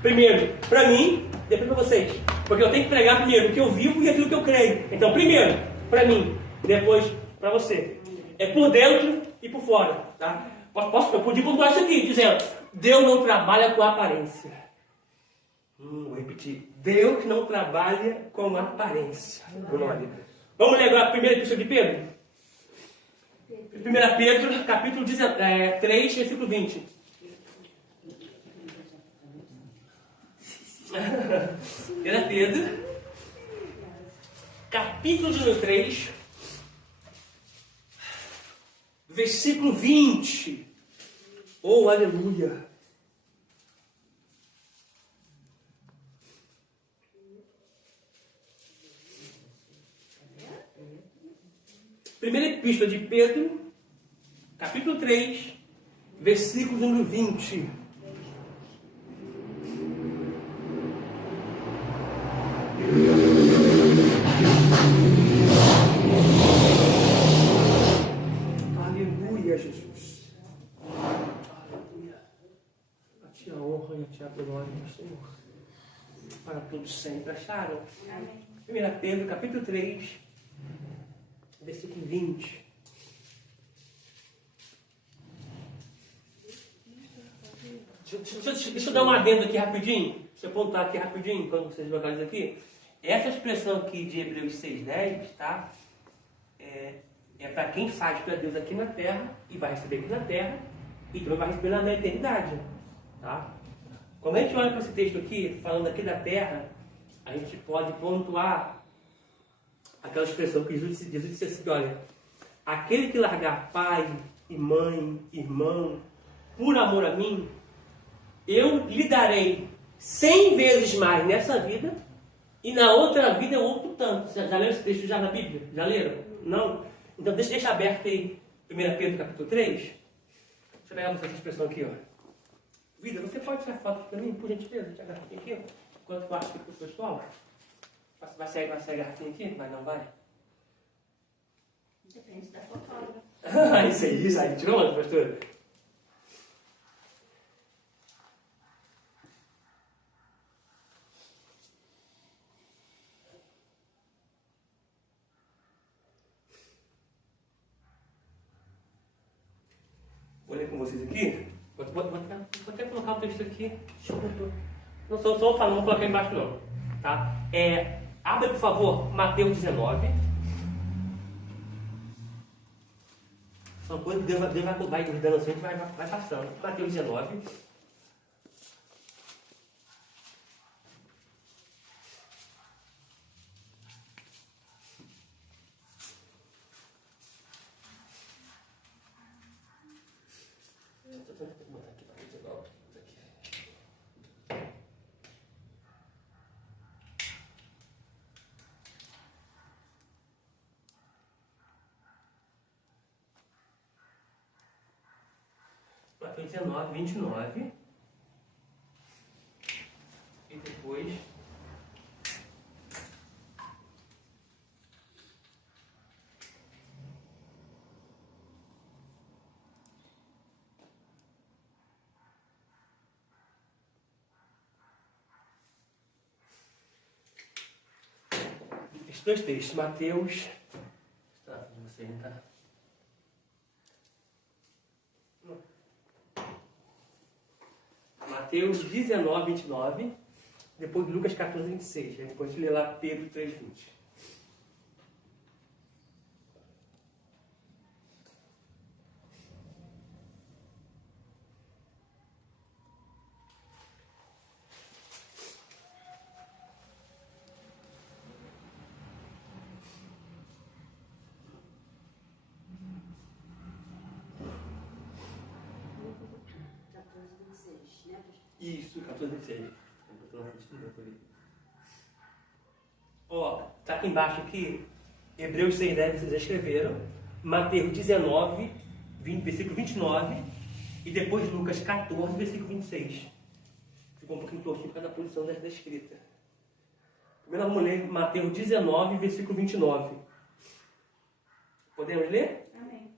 Primeiro para mim, depois para vocês. Porque eu tenho que pregar primeiro o que eu vivo e aquilo que eu creio. Então, primeiro para mim, depois para você. É por dentro e por fora. Tá? Eu podia pontuar isso aqui, dizendo: Deus não trabalha com aparência. Vou repetir. Deus não trabalha com aparência. Glória. Vamos ler agora a primeira epístola de Pedro? 1 Pedro, capítulo 3, versículo 20. 1 Pedro, capítulo 3, versículo 20. Oh, aleluia! Primeira epístola de Pedro, capítulo 3, versículo número 20. Aleluia, Jesus. Aleluia. A ti a honra e a ti a glória, Senhor. Para todos sempre. Acharam? 1 Pedro, capítulo 3, versículo 20. Deixa eu dar um adendo aqui rapidinho. Deixa eu apontar aqui rapidinho, quando vocês localizam aqui. Essa expressão aqui de Hebreus 6,10, tá? É para quem faz para Deus aqui na terra e vai receber aqui na terra e também vai receber na eternidade. Tá? Quando a gente olha para esse texto aqui, falando aqui da terra, a gente pode pontuar aquela expressão que Jesus disse assim: olha, aquele que largar pai e mãe, irmão, por amor a mim, eu lhe darei 100 vezes mais nessa vida e na outra vida outro tanto. Já leram esse texto já na Bíblia? Já leram? Não? Então deixa aberto aí 1 Pedro capítulo 3. Deixa eu pegar essa expressão aqui, ó. Vida, você pode tirar foto aqui para mim, por gentileza? Deixa eu agarrar aqui, enquanto eu acho aqui para o pessoal. Vai sair a garrafinha aqui? Vai, não vai? Depende da fotógrafa. Isso aí. Tirou onde, pastor? Vou ler com vocês aqui. Vou até colocar o texto aqui. Não só falando, não vou colocar embaixo não. Tá? Abra, por favor, Mateus 19. São coisas que Deus vai dando assim, a gente vai passando. Mateus 19. Mateus 19, 29. E depois Esses dois textos, Mateus... Tá, você tá? Mateus 19, 29, depois Lucas 14, 26. Aí depois a gente lê lá Pedro 3, 20. Isso, 14, 26. Ó, tá aqui embaixo aqui, Hebreus 6, 10, vocês já escreveram. Mateus 19, versículo 29. E depois Lucas 14, versículo 26. Ficou um pouquinho tortinho por causa da posição da escrita. Primeiro vamos ler Mateus 19, versículo 29. Podemos ler? Amém.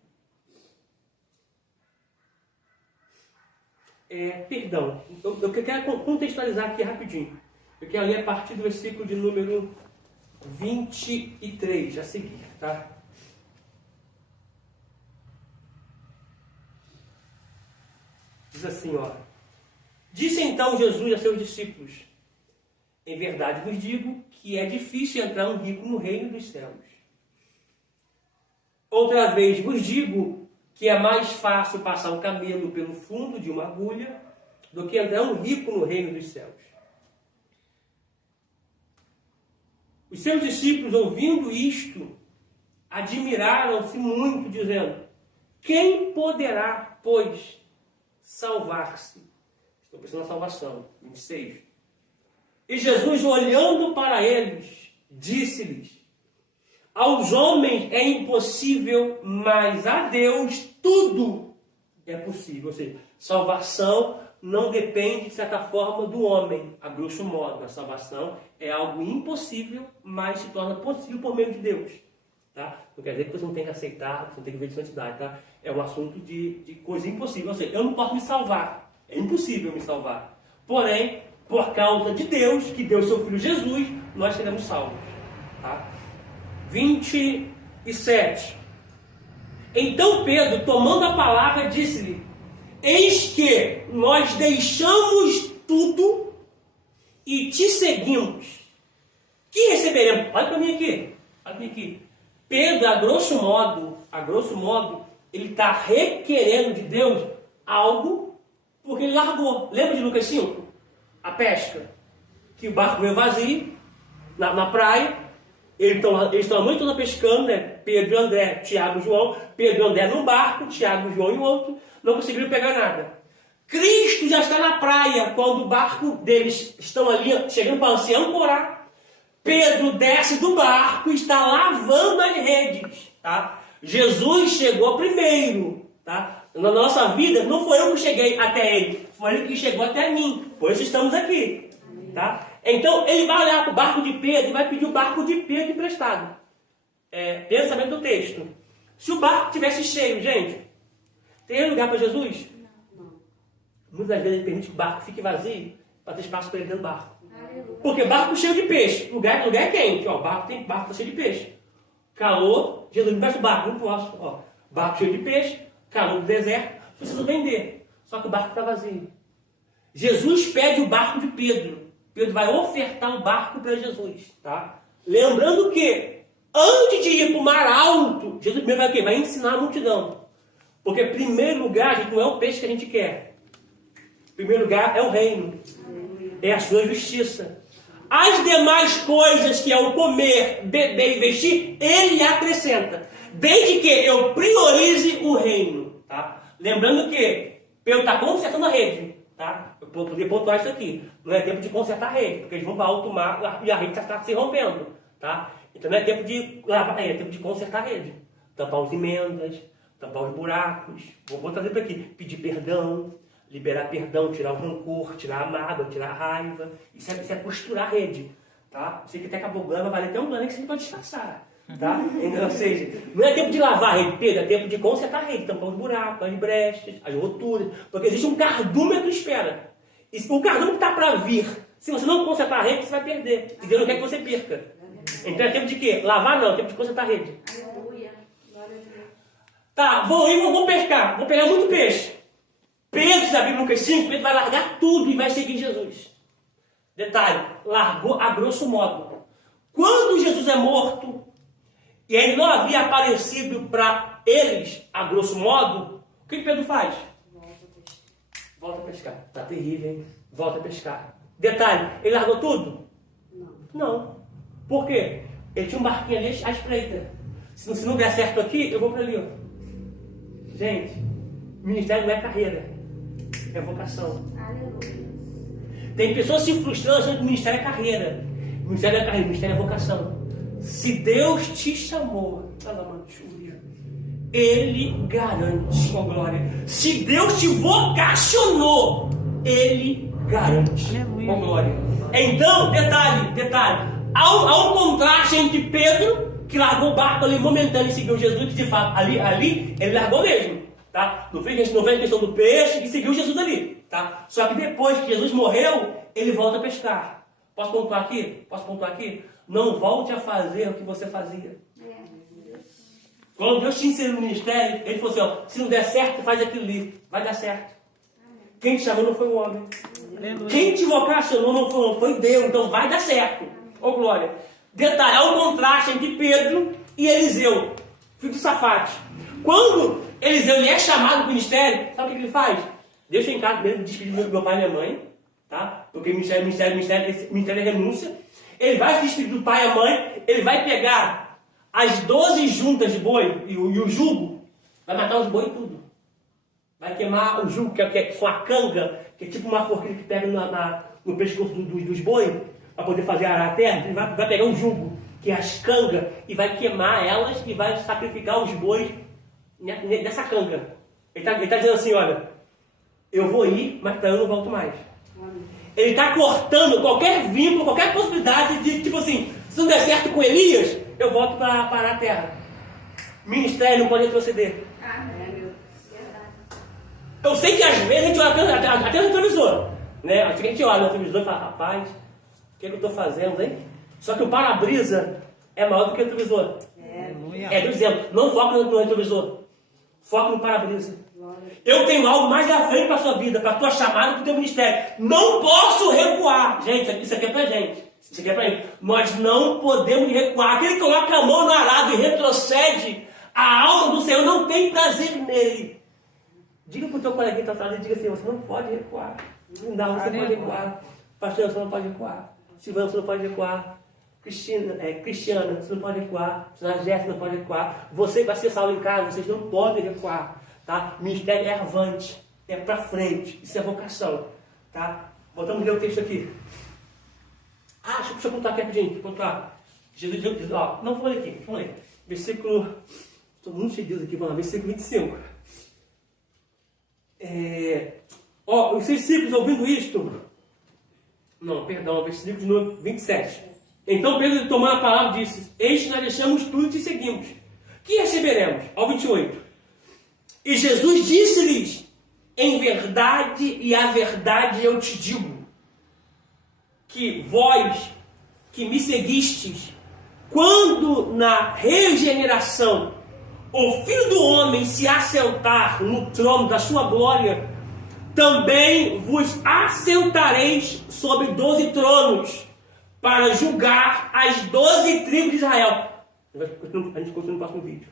Perdão, eu quero contextualizar aqui rapidinho. Eu quero ler a partir do versículo de número 23 a seguir, tá? Diz assim, ó. Disse então Jesus a seus discípulos: em verdade vos digo que é difícil entrar um rico no reino dos céus. Outra vez vos digo que é mais fácil passar um camelo pelo fundo de uma agulha do que entrar um rico no reino dos céus. Os seus discípulos, ouvindo isto, admiraram-se muito, dizendo: quem poderá, pois, salvar-se? Estou pensando na salvação. 26. E Jesus, olhando para eles, disse-lhes: aos homens é impossível, mas a Deus tudo é possível. Ou seja, salvação não depende, de certa forma, do homem. A grosso modo, a salvação é algo impossível, mas se torna possível por meio de Deus. Tá? Não quer dizer que você não tem que aceitar, você não tem que ver de santidade. Tá? É um assunto de coisa impossível. Ou seja, eu não posso me salvar. É impossível me salvar. Porém, por causa de Deus, que deu seu Filho Jesus, nós seremos salvos. Tá? 27. Então Pedro, tomando a palavra, disse-lhe: eis que nós deixamos tudo e te seguimos. Que receberemos? Olha para mim aqui. Olha para mim aqui. Pedro, a grosso modo, ele está requerendo de Deus algo porque ele largou. Lembra de Lucas 5? A pesca. Que o barco veio vazio na praia. Eles estão muito pescando, né? Pedro, André, Tiago e João. Pedro e André num barco, Tiago, João em outro. Não conseguiram pegar nada. Cristo já está na praia quando o barco deles estão ali, chegando para se ancorar. Pedro desce do barco e está lavando as redes. Tá? Jesus chegou primeiro. Tá? Na nossa vida, não foi eu que cheguei até ele. Foi ele que chegou até mim. Por isso estamos aqui. Tá? Então, ele vai olhar para o barco de Pedro e vai pedir o barco de Pedro emprestado. Pensamento do texto. Se o barco estivesse cheio, gente, tem lugar para Jesus? Não. Muitas vezes ele permite que o barco fique vazio para ter espaço para ele dentro do barco. Porque barco cheio de peixe. Lugar é quente. Ó, barco está cheio de peixe. Calor, Jesus me empresta o barco, não posso. Ó, barco cheio de peixe, calor do deserto, preciso vender. Só que o barco está vazio. Jesus pede o barco de Pedro. Pedro vai ofertar o barco para Jesus. Tá? Lembrando que, antes de ir para o mar alto, Jesus primeiro vai o quê? Vai ensinar a multidão. Porque, em primeiro lugar, gente, não é o peixe que a gente quer. Em primeiro lugar, é o reino. É a sua justiça. As demais coisas, que é o comer, beber e vestir, ele acrescenta. Desde que eu priorize o reino. Tá? Lembrando que Pedro está consertando a rede. Tá? Eu poderia pontuar isso aqui. Não é tempo de consertar a rede, porque eles vão para alto mar e a rede está se rompendo. Tá? Então não é tempo de lavar, é tempo de consertar a rede. Tampar as emendas, tampar os buracos. Vou trazer para aqui. Pedir perdão, liberar perdão, tirar o rancor, tirar a mágoa, tirar a raiva. Isso é costurar a rede. Tá? Você que até acabou o vai valer até um plano que você pode disfarçar. Tá? Então, ou seja, não é tempo de lavar a rede, Pedro, é tempo de consertar a rede, tampar os buracos, as brechas, as roturas, porque existe um cardúmetro que espera. E o cardúmetro está para vir. Se você não consertar a rede, você vai perder. E Deus não quer que você perca. Então é tempo de quê? Lavar não, é tempo de consertar a rede. Aleluia. Glória a Deus. Tá, vou pescar. Vou pegar muito peixe. Pedro, se abrir Lucas 5, Pedro vai largar tudo e vai seguir Jesus. Detalhe, largou a grosso modo. Quando Jesus é morto, e ele não havia aparecido para eles, a grosso modo, o que Pedro faz? Volta a pescar. Tá terrível, hein? Volta a pescar. Detalhe, ele largou tudo? Não. Por quê? Ele tinha um barquinho ali à espreita. Se não der certo aqui, eu vou para ali. Ó. Gente, ministério não é carreira, é vocação. Aleluia. Tem pessoas se frustrando achando que o ministério é carreira. O ministério é carreira, o ministério é vocação. Se Deus te chamou, Ele garante com glória. Se Deus te vocacionou, Ele garante com glória. Então, detalhe. Há um contraste entre Pedro, que largou o barco ali momentâneo e seguiu Jesus, que de fato, ali ele largou mesmo. Tá? Não fez questão do peixe e seguiu Jesus ali. Tá? Só que depois que Jesus morreu, ele volta a pescar. Posso pontuar aqui? Não volte a fazer o que você fazia. Quando Deus te inseriu no ministério, ele falou assim, ó, se não der certo, faz aquilo ali. Vai dar certo. Quem te chamou não foi o homem. Quem te vocacionou não foi Deus. Então vai dar certo. Ô glória. Detalhe, há um contraste entre Pedro e Eliseu, filho de Safate. Quando Eliseu ele é chamado para o ministério, sabe o que ele faz? Deus tem casa mesmo, despedir do meu pai e minha mãe, tá? Porque ministério é renúncia. Ele vai se despedir do pai e a mãe, ele vai pegar as 12 juntas de boi e o jugo, vai matar os boi tudo. Vai queimar o jugo, que é uma canga, que é tipo uma forquilha que pega no pescoço dos boi, para poder fazer arar a terra. Ele vai pegar o jugo, que é as cangas, e vai queimar elas e vai sacrificar os bois nessa canga. Ele tá dizendo assim, olha, eu vou ir, mas eu não volto mais. Ele está cortando qualquer vínculo, qualquer possibilidade de, tipo assim, se não der certo com Elias, eu volto para parar a terra. Ministério não pode retroceder. Eu sei que às vezes a gente olha até no retrovisor, né? A gente olha no retrovisor e fala, rapaz, o que eu estou fazendo, hein? Só que o para-brisa é maior do que o retrovisor. Deus dizendo, não foca no retrovisor, foca no para-brisa. Eu tenho algo mais à frente para a sua vida, para a tua chamada, para o teu ministério. Não posso recuar. Gente, isso aqui é para gente. Isso aqui é para gente. Nós não podemos recuar. Aquele que coloca a mão no arado e retrocede, a alma do Senhor não tem prazer nele. Diga para o teu coleguinha que está atrás e diga assim, você não pode recuar. Não, você não pode recuar. Pastor, você não pode recuar. Silvana, você não pode recuar. Cristiana, você não pode recuar. Jéssica não pode recuar. Você vai ser salvo em casa, vocês não podem recuar. Tá? Ministério é avante, é para frente, isso é vocação. Tá? Voltamos a ler o texto aqui. Deixa eu contar aqui rapidinho. Jesus diz, ó, não vou ler aqui, vamos ler. Versículo, estou muito cheio de Deus aqui, vamos lá, versículo 25. Os discípulos ouvindo isto, versículo de número 27. Então Pedro, tomando a palavra, disse, eis que nós deixamos tudo e te seguimos. Que receberemos? Ao 28. E Jesus disse-lhes, em verdade e a verdade eu te digo, que vós que me seguistes, quando na regeneração o Filho do Homem se assentar no trono da sua glória, também vos assentareis sobre 12 tronos, para julgar as 12 tribos de Israel. A gente continua no próximo vídeo.